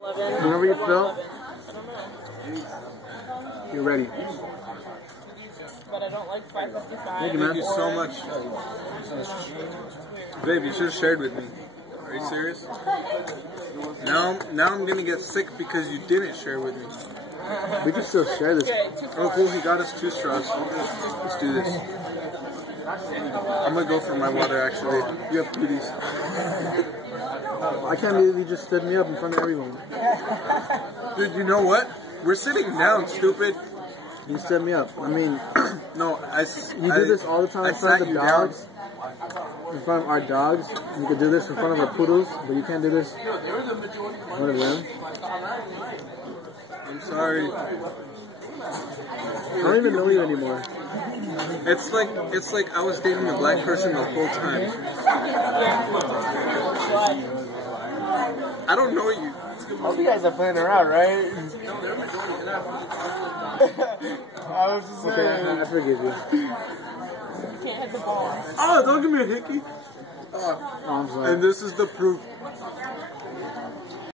Whenever you feel, you're ready. But I don't like 555. Thank you, man. Thank you so much. Babe, you should have shared with me. Are you serious? Now I'm gonna get sick because you didn't share with me. We can still share this. Okay, 2 Oh, cool. He got us 2 straws. Let's do this. I'm gonna go for my water, actually. You have cooties. I can't believe you just stood me up in front of everyone. Dude, you know what? We're sitting down, stupid. You stood me up. I mean, No, you do this all the time in front of the dogs. In front of our dogs. You can do this in front of our poodles, but you can't do this in front of them. I'm sorry. I don't even know you anymore. It's like I was dating a black person the whole time. I don't know you. Hope you guys are playing around, right? I was just Okay, saying. I forgive you. You can't hit the ball. Oh, don't give me a hickey. Oh, I'm sorry. And this is the proof.